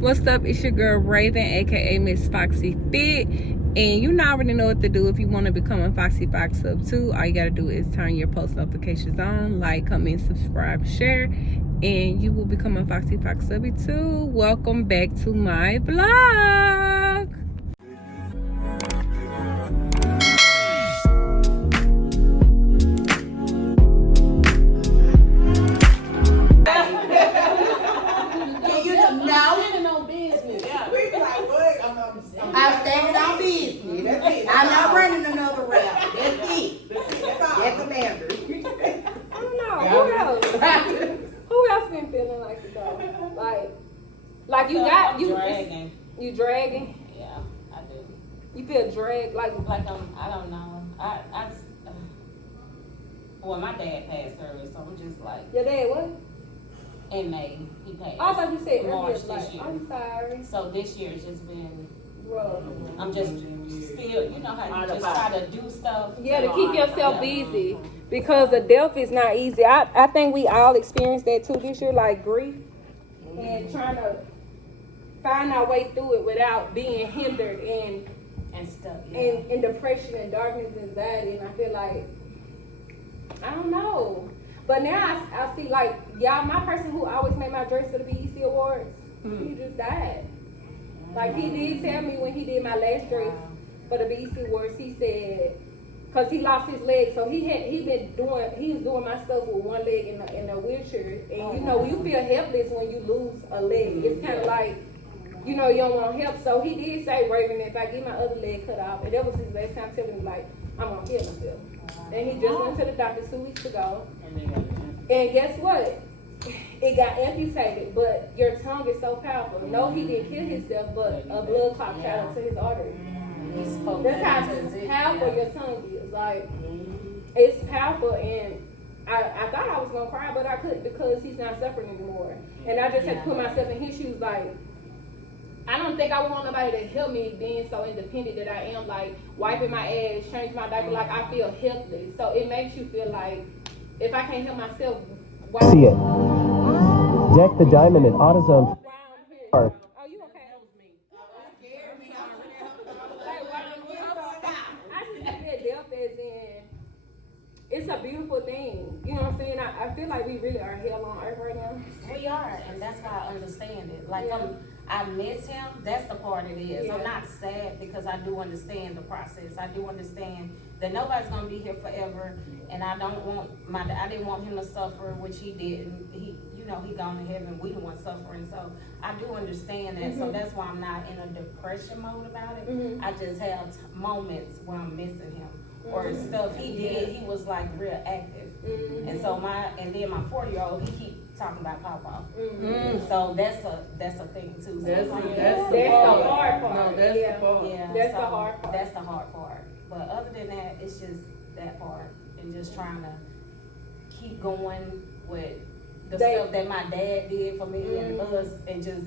What's up? It's your girl Raven, aka Miss Foxy Fit, and you already know what to do if you want to become a Foxy Fox Sub too. All you gotta do is turn your post notifications on, like, comment, subscribe, share, and you will become a Foxy Fox Subby too. Welcome back to my vlog. I'm standing on business. That's it. I'm not running another route. That's it. That's a boundary. I don't know. Who else? Who else been feeling like it though? Like you dragging. You dragging? Yeah, I do. You feel dragged like I don't know. I just well, my dad passed early, so I'm just like. Your dad what? In May, he passed. I thought you said March earlier. this year. I'm sorry. So this year has just been. Rough. I'm just still, you know how you just try to do stuff. Yeah, to keep yourself busy because the death is not easy. I think we all experienced that too this year, like grief and trying to find our way through it without being hindered and stuff. And depression and darkness and anxiety. And I feel like I don't know. But now I see like y'all, my person who always made my dress for the BEC Awards, he just died. Like he did tell me when he did my last dress for the BEC Awards, he said, cause he lost his leg, so he was doing my stuff with one leg in a wheelchair, and you know you feel helpless when you lose a leg. It's kind of like, you know, you don't want help. So he did say, Raven, if I get my other leg cut off, and that was his last time telling me like I'm gonna kill myself. And he just went to the doctor 2 weeks ago, and guess what? It got amputated, but your tongue is so powerful. No, he didn't kill himself, but a blood clot shot up to his artery. That's how powerful your tongue is. Like, it's powerful, and I thought I was going to cry, but I couldn't because he's not suffering anymore. And I just had to put myself in his shoes, like, I don't think I want nobody to help me being so independent that I am, like, wiping my ass, changing my diaper, like, I feel helpless. So it makes you feel like, if I can't help myself, why? See it. Deck the diamond at AutoZone. Oh, you okay? I just think that death as in, it's a beautiful thing. You know what I'm saying? I feel like we really are hell on earth right now. We are, and that's why I understand it. Like Yeah. I miss him. That's the part it is. Yeah. I'm not sad because I do understand the process. I do understand that nobody's gonna be here forever, and I didn't want him to suffer, which he didn't. He gone to heaven. We the ones suffering, so I do understand that. So that's why I'm not in a depression mode about it. I just have moments where I'm missing him or stuff he did. He was like real active, and so and then my 4-year-old, he keep talking about Papa. So that's a thing too. So That's the hard part. No, that's the part. Yeah, That's so the hard part. That's the hard part. But other than that, it's just that part and just trying to keep going with the stuff that my dad did for me and us, and just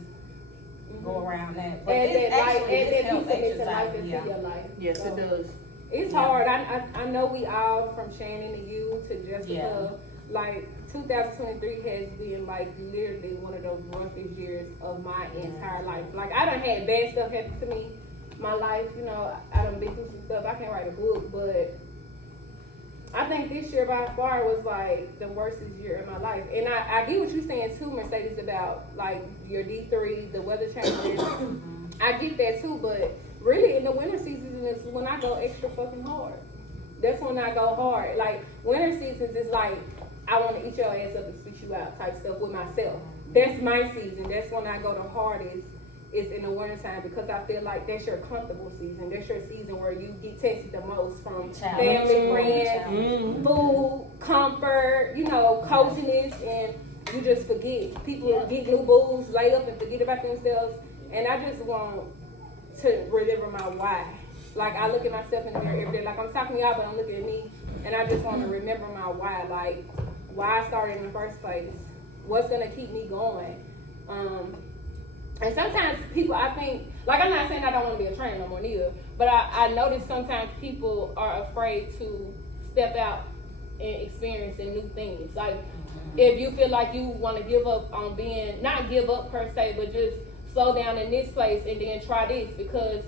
go around that. But And this that actually piece helps of it to life exercise. into Yeah. your life. Yes, it does. It's hard. I know we all, from Shannon to you to Jessica, Yeah. like 2023 has been like literally one of the roughest years of my entire life. Like I done had bad stuff happen to me, my life, you know, I done been through some stuff. I can't write a book, but I think this year by far was like the worst year in my life. And I get what you're saying too, Mercedes, about like your D3, the weather changes. I get that too, but really in the winter season is when I go extra fucking hard. That's when I go hard. Like winter seasons is like I want to eat your ass up and spit you out type stuff with myself. That's my season. That's when I go the hardest. Is in the winter time because I feel like that's your comfortable season. That's your season where you get tested the most from family, friends, food, comfort, you know, coziness, and you just forget. People get new booze, lay up and forget about themselves. And I just want to remember my why. Like I look at myself in the mirror every day. Like I'm talking to y'all, but I'm looking at me, and I just want to remember my why. Like why I started in the first place. What's gonna keep me going? And sometimes people, I think, like I'm not saying I don't want to be a trainer no more neither, but I notice sometimes people are afraid to step out and experiencing new things. Like if you feel like you want to give up on being, not give up per se, but just slow down in this place and then try this, because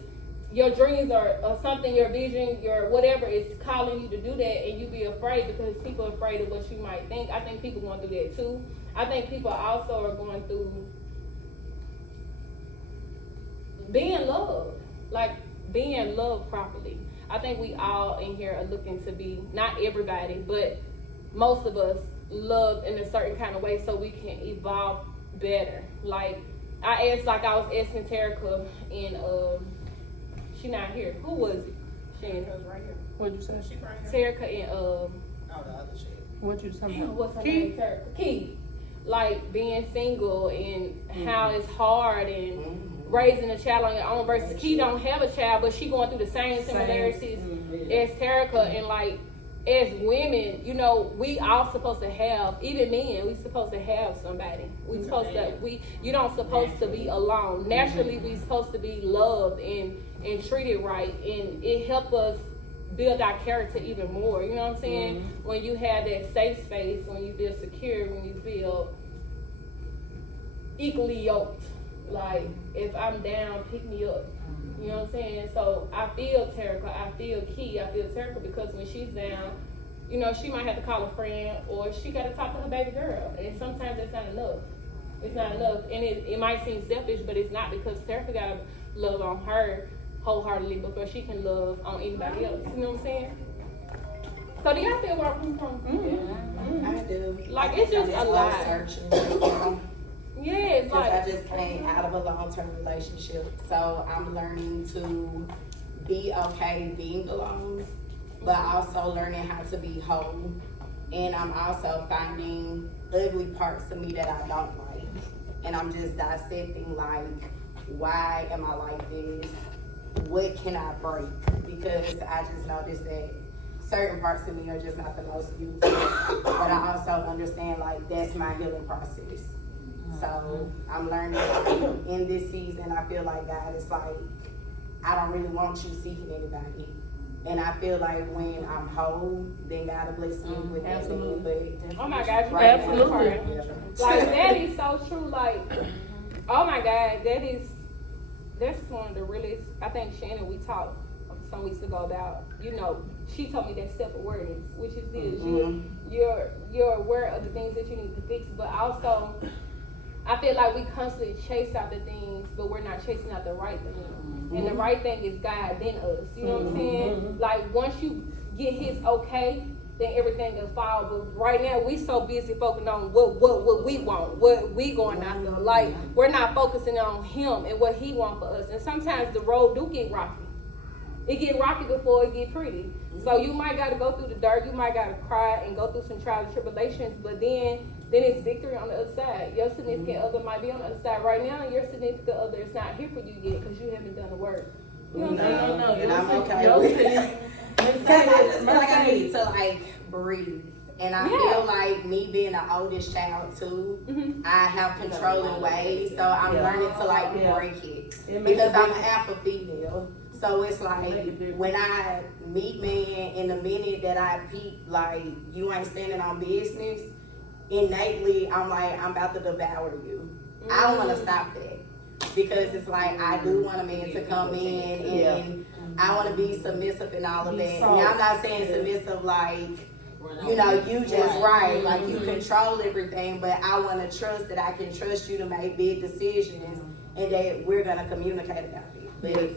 your dreams or something, your vision, your whatever is calling you to do that, and you be afraid because people are afraid of what you might think. I think people going through that too. I think people also are going through being loved, like being loved properly. I think we all in here are looking to be, not everybody, but most of us, loved in a certain kind of way so we can evolve better. Like I was asking Terica, and she not here. Who was it? She ain't here. right here. What'd you say? She right here. Terica and Oh, the other shit. What you talking about? what's her name? Terica. Key. Like being single and how it's hard and raising a child on your own versus Key don't have a child, but she going through the same similarities as Terica. And like as women, you know, we all supposed to have, even men, we supposed to have somebody. We supposed to, you don't supposed to be alone. Naturally, we supposed to be loved and treated right, and it help us build our character even more. You know what I'm saying? When you have that safe space, when you feel secure, when you feel equally yoked. Like if I'm down, pick me up. You know what I'm saying? So I feel Terica, I feel Key, I feel Terica, because when she's down, you know, she might have to call a friend or she got to talk to her baby girl. And sometimes that's not enough. It's not enough. And it might seem selfish, but it's not, because Terica got to love on her wholeheartedly before she can love on anybody else. You know what I'm saying? So do y'all feel where I'm coming from? I do. Like, it's just a lot. Searching right now. Yeah, it's Because like, I just came out of a long-term relationship, so I'm learning to be okay being alone, but also learning how to be whole. And I'm also finding ugly parts of me that I don't like, and I'm just dissecting, like, why am I like this? What can I break? Because I just noticed that certain parts of me are just not the most beautiful, but I also understand, like, that's my healing process. So I'm learning in this season. I feel like God is like, I don't really want you seeking anybody. And I feel like when I'm whole, then God will bless me with that. But oh my God, you right absolutely. now, Like, that is so true. Like, oh my God, that's one of the realest. I think Shannon, we talked some weeks ago about, you know, she told me that self-awareness, which is this. You're aware of the things that you need to fix, but also I feel like we constantly chase out the things, but we're not chasing out the right thing. And the right thing is God, then us. You know what I'm saying? Like, once you get His okay, then everything will fall. But right now, we so busy focusing on what we want, what we going after. Like, we're not focusing on Him and what He wants for us. And sometimes the road do get rocky. It get rocky before it get pretty. So you might got to go through the dirt. You might got to cry and go through some trials and tribulations. But then it's victory on the other side. Your significant other might be on the other side right now, and your significant other is not here for you yet because you haven't done the work. You know what I'm saying? No, and I'm okay with it. Because I just feel like I need to, like, breathe. And I feel like me being the oldest child too, I have control in ways, so I'm learning to, like, break it. Because I'm an alpha female. So it's like, when I meet men, in the minute that I peep, like, you ain't standing on business, innately, I'm like, I'm about to devour you. I don't want to stop that. Because it's like, I do want a man to come in, and I want to be submissive and all of that. Now, I'm not saying submissive like, you know, you just right, like you control everything, but I want to trust that I can trust you to make big decisions and that we're going to communicate about it. But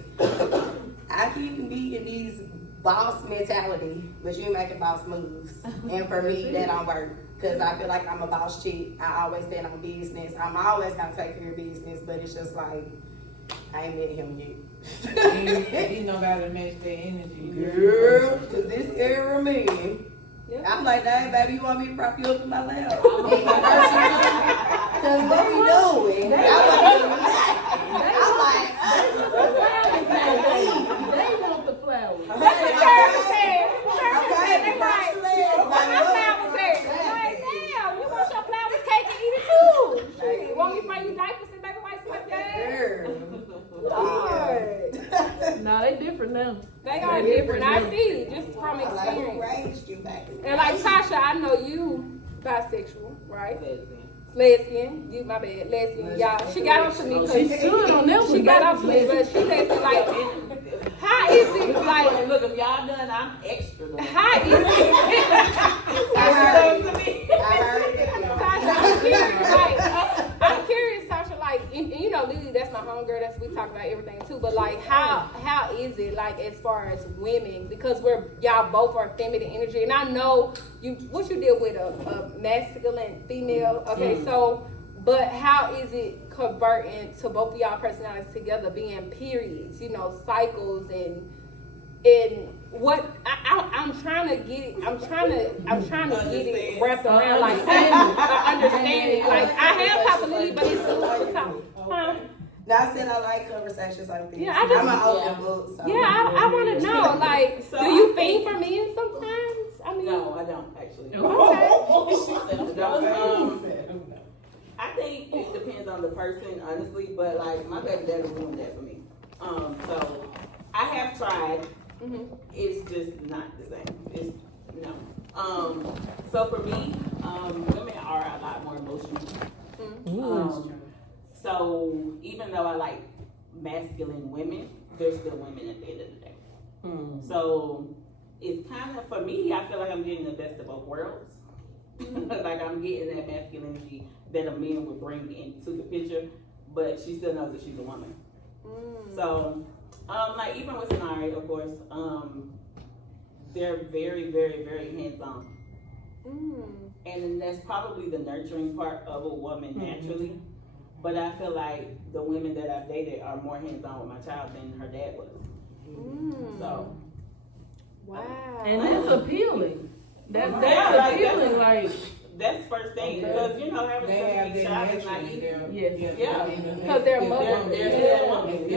I keep beating these boss mentality, but you making boss moves. And for me, that don't work. Because I feel like I'm a boss chick. I always stand on business. I'm always going to take care of business, but it's just like, I ain't met him yet. He know how to match their energy. Girl, because this era man, I'm like, dang, baby, you want me to prop you up in my lap? Because what we doing? I'm like, They want the flowers. That's what Cherry said. okay, They right. like, My flowers there. Like, damn, you want your flowers cake and eat it too. Shit, want me to bring you diapers and baby wipes like that? Lord. Nah, they different now. They are different. I see, just from like, who experience. raised you, baby? And like Tasha, I know you bisexual, right? lesbian. You, my bad, lesbian. Y'all, she got on to me She because stood on that one. she got on to me, but she lesbian. Like, how is it? Like, Look, if y'all done, I'm extra. how is it? I heard it. Tasha, I'm curious. Like, I'm curious, Tasha. Like, and you know, Lily, that's my homegirl. That's we talk about everything too. But like, how is it like as far as women? Because y'all both are feminine energy, and I know what you deal with a masculine female. Okay, so, but how is it converting to both of y'all personalities together, being periods? You know, cycles and what I'm trying to get it. I'm trying to get it wrapped around like understanding. Like I have talked to Lily, but it's food for talk. Huh? No, I said I like conversations like this. Yeah, I just- I'm an open book. So. Yeah, I want to know. Like, So do you think for men sometimes? I mean, No, I don't actually. I think it depends on the person, honestly, but like my baby daddy ruined that for me. So I have tried. It's just not the same. It's no. So for me, women are a lot more emotional. So even though I like masculine women, they're still women at the end of the day. So it's kind of, for me, I feel like I'm getting the best of both worlds. Like I'm getting that masculinity that a man would bring into the picture, but she still knows that she's a woman. So, like even with Sonari, of course, they're very, very, very hands-on. And that's probably the nurturing part of a woman naturally. But I feel like the women that I've dated are more hands-on with my child than her dad was. So. wow. And that's appealing. That's appealing. Like that's first thing because you know having such a big child is not easy. Yeah. Because they're mothers. They're still women.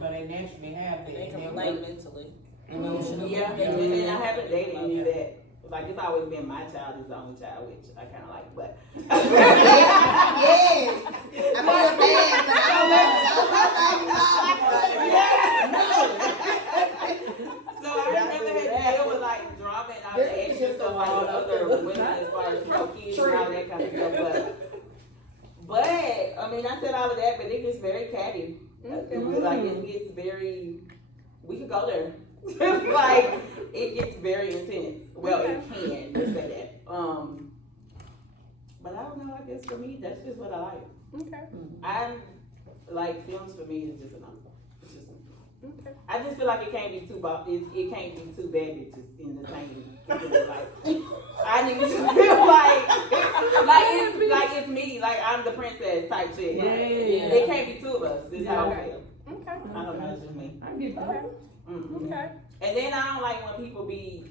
But they naturally have that. They can relate mentally. Yeah, and I haven't dated any that. Like it's always been my child is the only child, which I kind of like, but Yes. I feel bad, but so I never had to deal with like drama and all the extra stuff like with other women as far as kids and all that kind of stuff. But I mean, I said all of that, but it gets very catty. Like it gets very. We could go there. Like it gets very intense. Well, it can. Let's say that. But I don't know. I guess for me, that's just what I like. Okay. I'm like films for me is just enough. It's just. Okay. I just feel like it can't be too it can't be two bad bitches in the same. Like I need to feel like it's me. Like I'm the princess type shit. Yeah. It can't be two of us. This is how I feel. Okay. I don't know. It's just me. I get that. Okay. And then I don't like when people be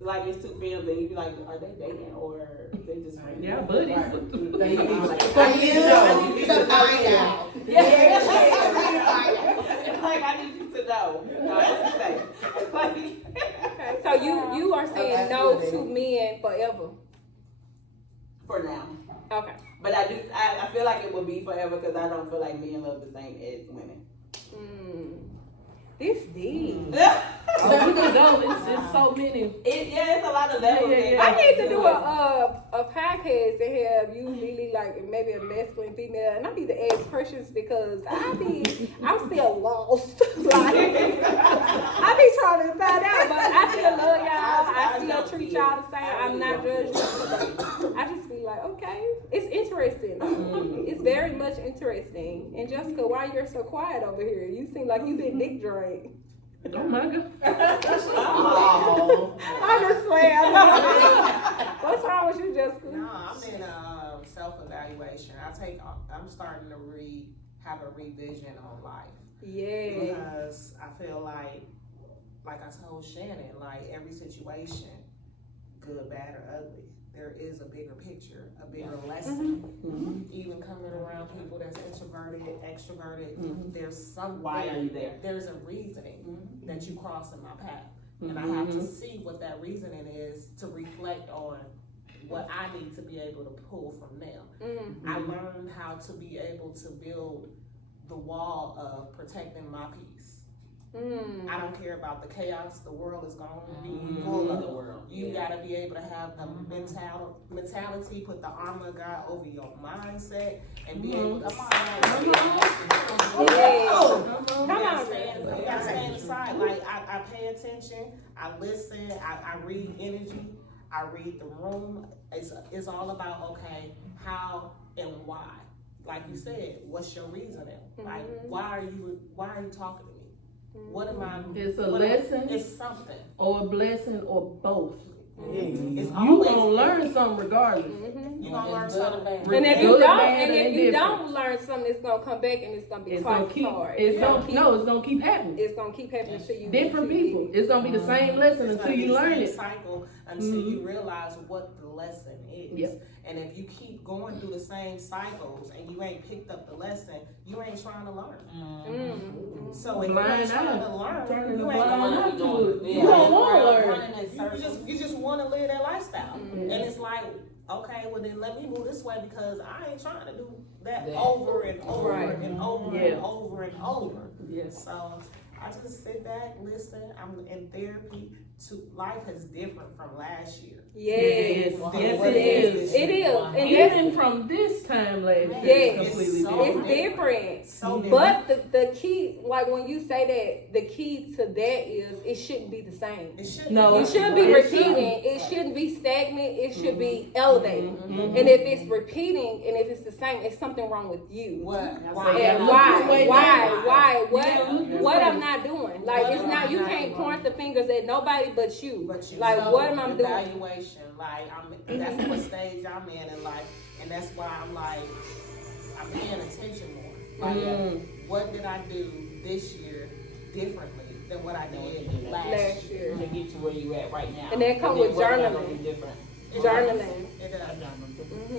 like it's two films and you be like, are they dating or they just friends? Yeah, buddies. for you to find out. Like I need you to know. What's the say? Okay. So you are saying no to men forever. For now. Okay. But I feel like it will be forever because I don't feel like men love the same as women. This deep. Oh, we can go. It's so many. It's a lot of levels. Yeah. I need to do a podcast and have you really like maybe a masculine female, and I need to ask questions because I'm still lost. Like I be trying to find out, but I still love y'all. I still treat y'all the same. I'm not judging. I just be like, okay, it's interesting. It's very much interesting. And Jessica, why you're so quiet over here? You seem like you've been dick drained. Oh my God. Oh. I'm just playing. What's wrong with you, Jessica? No, I'm in a self-evaluation. I'm starting to have a revision on life. Yeah. Because I feel like I told Shannon, like every situation, good, bad, or ugly, there is a bigger picture, a bigger lesson. Even coming around people that's introverted, extroverted, there's some. Why are you there? There's a reasoning that you cross in my path. And I have to see what that reasoning is to reflect on what I need to be able to pull from them. I learned how to be able to build the wall of protecting my peace I don't care about the chaos the world is going to be full of. You gotta be able to have the mentality, put the armor of God over your mindset, and be able to stand. You gotta stand aside. Like I pay attention, I listen, I read energy, I read the room. It's all about okay, how and why. Like you said, what's your reasoning? Like why are you talking to me? What am I? It's a lesson. It's something. Or a blessing or both. It's You always gonna learn something regardless. You gonna learn something. And if you don't learn something, it's gonna come back and it's gonna be twice as hard. It's gonna keep happening. It's gonna keep happening until you Different people. It's gonna be the same lesson It's until gonna be you the learn same it. cycle until you realize what the lesson is. Yep. And if you keep going through the same cycles and you ain't picked up the lesson, you ain't trying to learn. So if you ain't trying to learn, you ain't gonna learn. You don't want to learn. You just want to live that lifestyle. And it's like, okay, well then let me move this way because I ain't trying to do that over and over and over and over and over. Yes. So I just sit back, listen. I'm in therapy. Life is different from last year. Yes, it is. It is. And even from this time last year, yes, it's completely it's different. So different. But the key, like when you say that, the key to that is it shouldn't be the same. It shouldn't be repeating. It shouldn't be stagnant. It should be elevating. And if it's repeating and if it's the same, it's something wrong with you. What? And why? What I'm not doing? Like it's not. You can't point the fingers at nobody but you. Like so what am I doing? Evaluation. Like that's what stage I'm in life, and that's why I'm paying attention more. Like what did I do this year differently than what I did last year? To get you where you at right now. And that comes with journaling. Journaling. It does.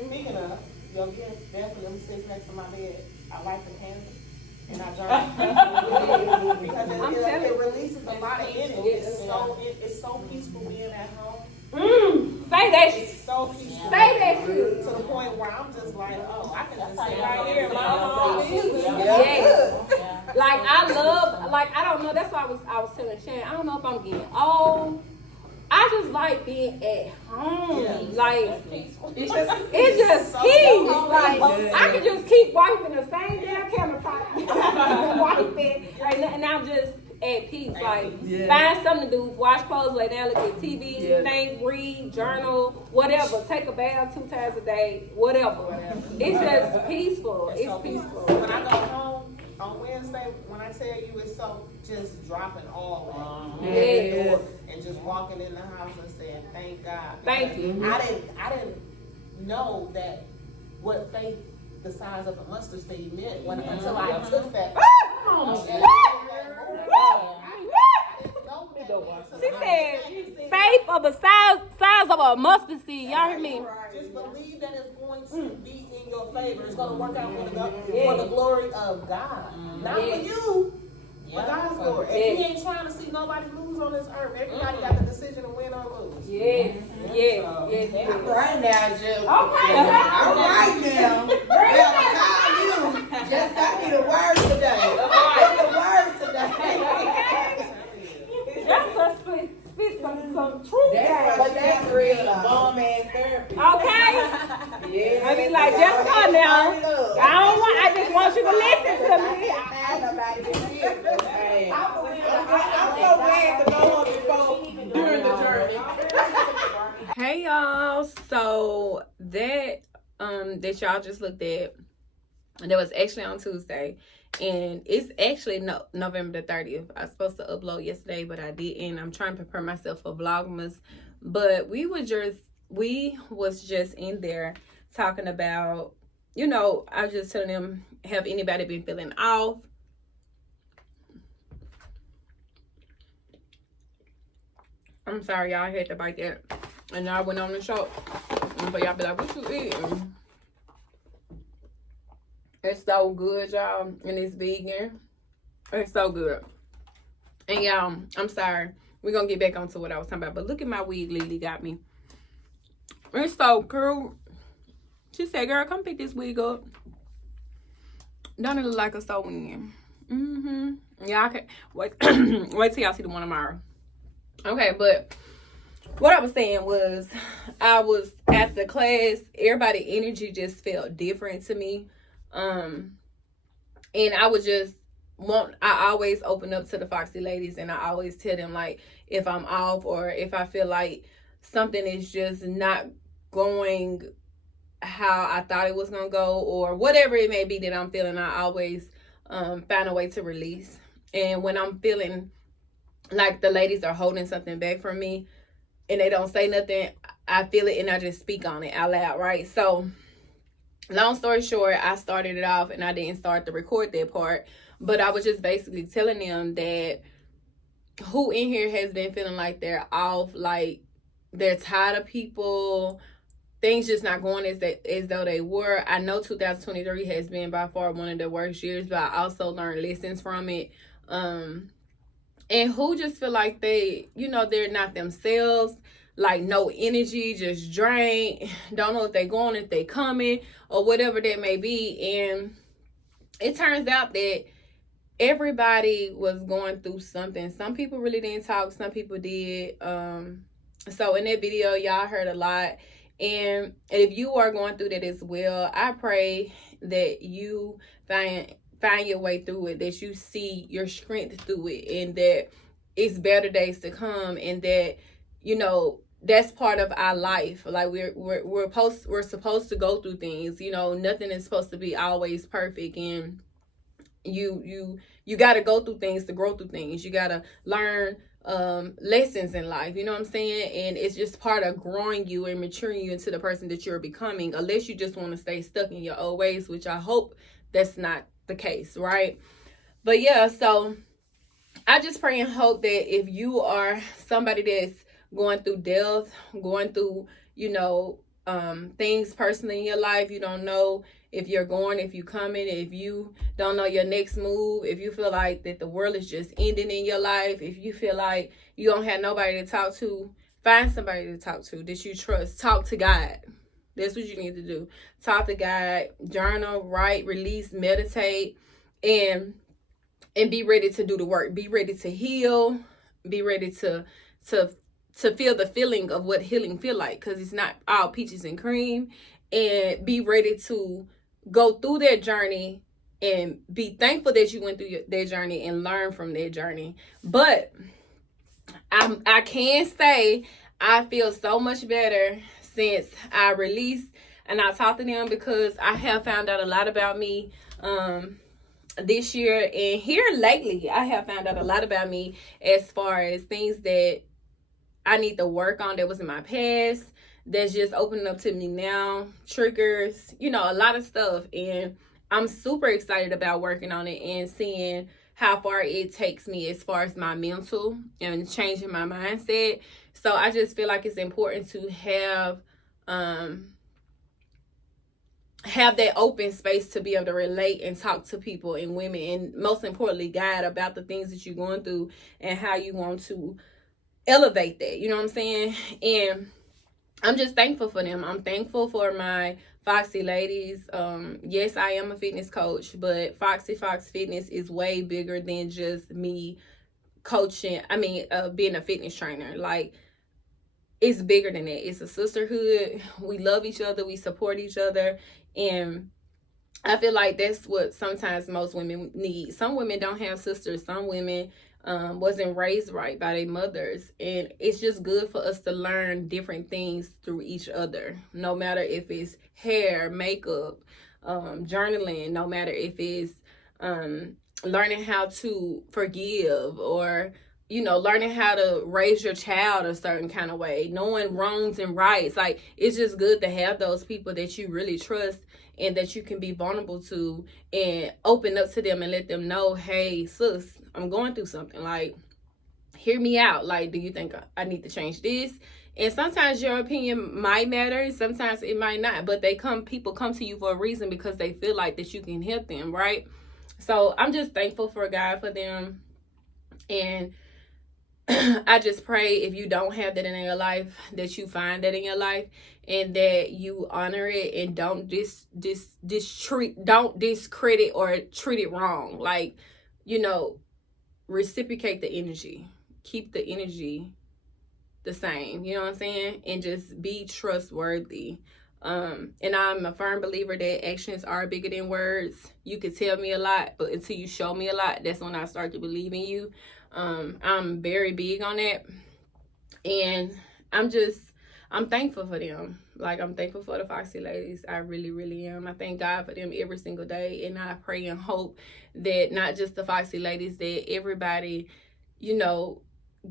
Speaking of, your gift definitely sits next to my bed. I light the candle. And I journal because it releases a lot of energy. It's so peaceful being at home. Say that shit. It's so peaceful. Say that shit. To the point where I'm just like, oh, I can just sit right here. Yes. Like I love, like I don't know. That's why I was telling Shannon. I don't know if I'm getting old. I just like being at home. Like it's just so peace. so Like peaceful. I can just keep wiping the same damn camera pot. Wiping, and I'm just at peace. Like find something to do. Wash clothes, lay down, look at TV, think, read, journal, whatever. Take a bath 2 times a day, whatever. It's just peaceful. It's so peaceful. When I go home on Wednesday, when I tell you it's so just dropping all that at the door and just walking in the house and saying thank God. Thank you. I didn't know that what faith the size of a mustard seed meant until I took that. She said faith of the size of a mustard seed. Y'all hear me? Just believe that it's going to be in your favor. It's going to work out for the glory of God. Not for you, but God's glory. And He ain't trying to see nobody lose on this earth. Everybody got the decision to win or lose. Yes. I'm right now, Jill. Okay. I'm right now. Well, call you. Just I need a word today. I need a word today. Just to spit some truth. But that's real bomb ass therapy. Okay. Yeah. I mean, like, just go now. I just want you to listen to me. I'm so glad to go on the phone during the journey. Hey y'all, so that y'all just looked at, and that was actually on Tuesday, and it's actually November the 30th. I was supposed to upload yesterday, but I didn't. I'm trying to prepare myself for Vlogmas, but we was just in there talking about, you know, I was just telling them, have anybody been feeling off? I'm sorry, y'all had to bite that. And y'all went on the show. But y'all be like, what you eating? It's so good, y'all. And it's vegan. It's so good. And y'all, I'm sorry. We're going to get back onto what I was talking about. But look at my wig Lily got me. It's so cool. She said, girl, come pick this wig up. Don't it look like a sew-in? Y'all can wait. Wait till y'all see the one tomorrow. Okay, but what I was saying was, I was at the class. Everybody energy just felt different to me, and I would just I always open up to the Foxy ladies, and I always tell them, like, if I'm off or if I feel like something is just not going how I thought it was gonna go, or whatever it may be that I'm feeling, I always find a way to release. And when I'm feeling like the ladies are holding something back from me and they don't say nothing, I feel it and I just speak on it out loud, right? So long story short, I started it off and I didn't start to record that part, but I was just basically telling them that who in here has been feeling like they're off, like they're tired of people, things just not going as though they were. I know 2023 has been by far one of the worst years, but I also learned lessons from it. And who just feel like they, they're not themselves, like no energy, just drained, don't know if they going, if they coming, or whatever that may be. And it turns out that everybody was going through something. Some people really didn't talk, some people did. So in that video, y'all heard a lot. And if you are going through that as well, I pray that you find your way through it, that you see your strength through it, and that it's better days to come, and that that's part of our life. Like we're supposed to go through things. Nothing is supposed to be always perfect, and you got to go through things to grow through things. You got to learn lessons in life, you know what I'm saying? And it's just part of growing you and maturing you into the person that you're becoming, unless you just want to stay stuck in your old ways, which I hope that's not the case, right? But yeah, so I just pray and hope that if you are somebody that's going through death, going through things personally in your life, you don't know if you're going, if you coming, if you don't know your next move, if you feel like that the world is just ending in your life, if you feel like you don't have nobody to talk to, find somebody to talk to that you trust. Talk to God. That's what you need to do. Talk to God, journal, write, release, meditate, and be ready to do the work. Be ready to heal. Be ready to feel the feeling of what healing feel like, because it's not all peaches and cream. And be ready to go through that journey and be thankful that you went through that journey and learn from that journey. But I can say I feel so much better since I released and I talked to them, because I have found out a lot about me this year, and here lately I have found out a lot about me as far as things that I need to work on that was in my past, that's just opening up to me now, triggers, a lot of stuff. And I'm super excited about working on it and seeing how far it takes me as far as my mental and changing my mindset. So I just feel like it's important to have that open space to be able to relate and talk to people and women, and most importantly, God, about the things that you're going through and how you want to elevate that, you know what I'm saying? And I'm just thankful for them. I'm thankful for my Foxy ladies. Yes, I am a fitness coach, but Foxy Fox Fitness is way bigger than just me coaching. Being a fitness trainer. Like, it's bigger than that. It's a sisterhood. We love each other. We support each other. And I feel like that's what sometimes most women need. Some women don't have sisters. Some women wasn't raised right by their mothers, and it's just good for us to learn different things through each other, no matter if it's hair, makeup, journaling, no matter if it's learning how to forgive, or learning how to raise your child a certain kind of way, knowing wrongs and rights. Like, it's just good to have those people that you really trust and that you can be vulnerable to and open up to them and let them know, hey, sis, I'm going through something. Like, hear me out. Like, do you think I need to change this? And sometimes your opinion might matter. Sometimes it might not. But people come to you for a reason, because they feel like that you can help them, right? So I'm just thankful for God for them. And I just pray, if you don't have that in your life, that you find that in your life, and that you honor it and don't discredit or treat it wrong. Like, you know, reciprocate the energy. Keep the energy the same, you know what I'm saying? And just be trustworthy. And I'm a firm believer that actions are bigger than words. You can tell me a lot, but until you show me a lot, that's when I start to believe in you. I'm very big on that. And I'm thankful for them. Like, I'm thankful for the Foxy ladies. I really, really am. I thank God for them every single day. And I pray and hope that not just the Foxy ladies, that everybody, you know,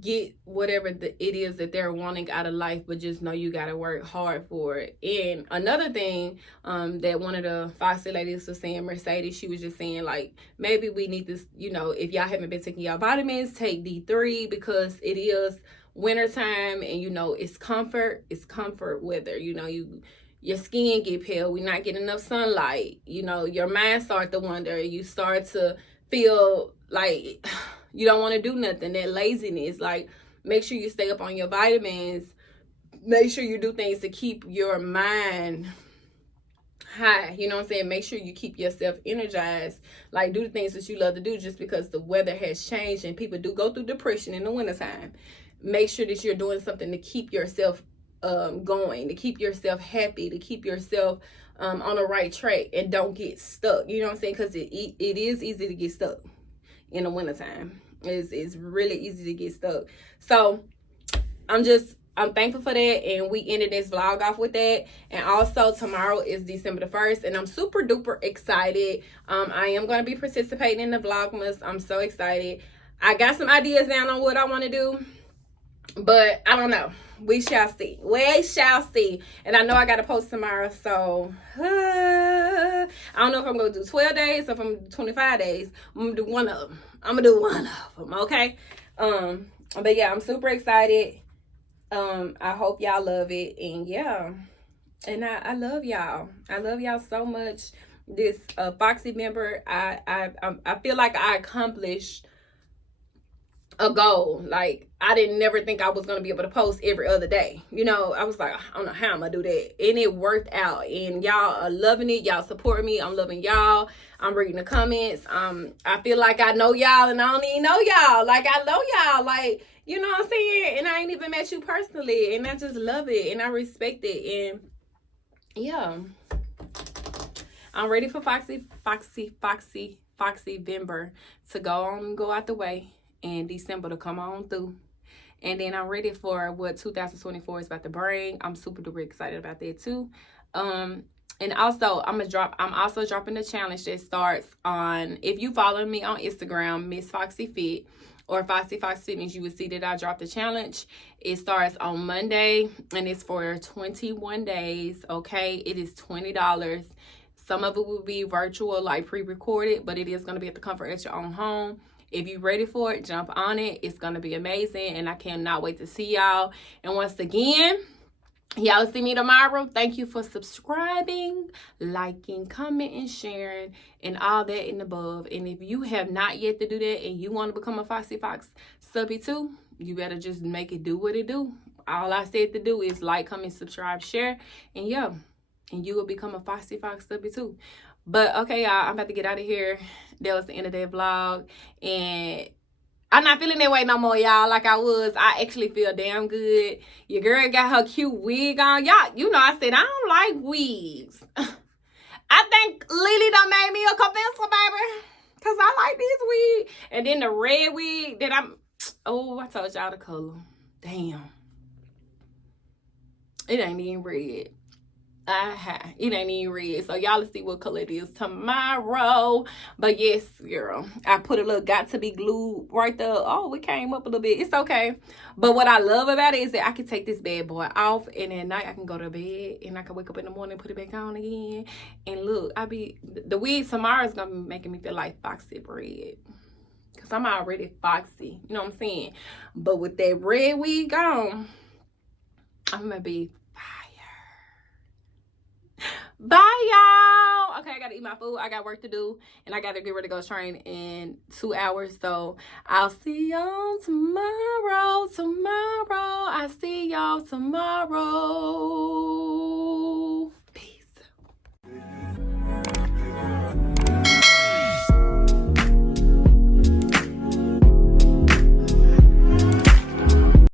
get whatever it is that they're wanting out of life, but just know you got to work hard for it. And another thing that one of the Foxy ladies was saying, Mercedes, she was just saying, like, maybe we need this, you know, if y'all haven't been taking y'all vitamins, take D3, because it is wintertime, and you know, it's comfort weather. You know, your skin get pale, we not getting enough sunlight, you know, your mind start to wonder, you start to feel like you don't want to do nothing, that laziness. Like, make sure you stay up on your vitamins, make sure you do things to keep your mind high, you know what I'm saying? Make sure you keep yourself energized. Like, do the things that you love to do, just because the weather has changed and people do go through depression in the wintertime. Make sure that you're doing something to keep yourself going, to keep yourself happy, to keep yourself on the right track, and don't get stuck, you know what I'm saying? Because it is easy to get stuck in the wintertime. It's really easy to get stuck. So I'm thankful for that, and we ended this vlog off with that. And also, tomorrow is December the 1st, and I'm super duper excited. I am going to be participating in the Vlogmas. I'm so excited. I got some ideas down on what I want to do, but I don't know. We shall see. And I know I got to post tomorrow, so I don't know if I'm going to do 12 days or if I'm going to do 25 days. I'm going to do one of them. Okay? But yeah, I'm super excited. I hope y'all love it. And yeah, and I love y'all. I love y'all so much. This Foxyvember, I feel like I accomplished a goal. Like, I didn't never think I was gonna be able to post every other day. You know, I was like, I don't know how I'm gonna do that, and it worked out. And y'all are loving it. Y'all support me. I'm loving y'all. I'm reading the comments. I feel like I know y'all, and I don't even know y'all. Like, I know y'all. Like, you know what I'm saying? And I ain't even met you personally, and I just love it, and I respect it. And yeah, I'm ready for Foxyvember to go out the way, and December to come on through. And then I'm ready for what 2024 is about to bring. I'm super duper excited about that too. And also I'm also dropping a challenge that starts on, if you follow me on Instagram, Miss Foxy Fit or Foxy Fox Fitness, you will see that I dropped a challenge. It starts on Monday, and it's for 21 days. Okay, it is $20. Some of it will be virtual, like pre-recorded, but it is going to be at the comfort of your own home. If you're ready for it, jump on it. It's going to be amazing, and I cannot wait to see y'all. And once again, y'all see me tomorrow. Thank you for subscribing, liking, commenting, sharing, and all that and above. And if you have not yet to do that and you want to become a Foxy Fox subby too, you better just make it do what it do. All I said to do is like, comment, subscribe, share, and yeah, and you will become a Foxy Fox subby too. But okay, y'all, I'm about to get out of here. That was the end of that vlog, and I'm not feeling that way no more, y'all, like I was. I actually feel damn good. Your girl got her cute wig on. Y'all, you know I said I don't like wigs. I think Lily done made me a convincing, baby, because I like this wig. And then the red wig that I told y'all the color. Damn. It ain't even red. It ain't even red. So y'all will see what color it is tomorrow. But yes, girl, I put a little got to be glued right there. Oh, it came up a little bit. It's okay. But what I love about it is that I can take this bad boy off, and at night I can go to bed, and I can wake up in the morning and put it back on again. And look, the wig tomorrow is gonna be making me feel like Foxy Bread, because I'm already foxy, you know what I'm saying? But with that red wig on, I'm gonna be bye, y'all. Okay, I gotta eat my food. I got work to do, and I gotta get ready to go train in 2 hours. So I'll see y'all tomorrow. I see y'all tomorrow.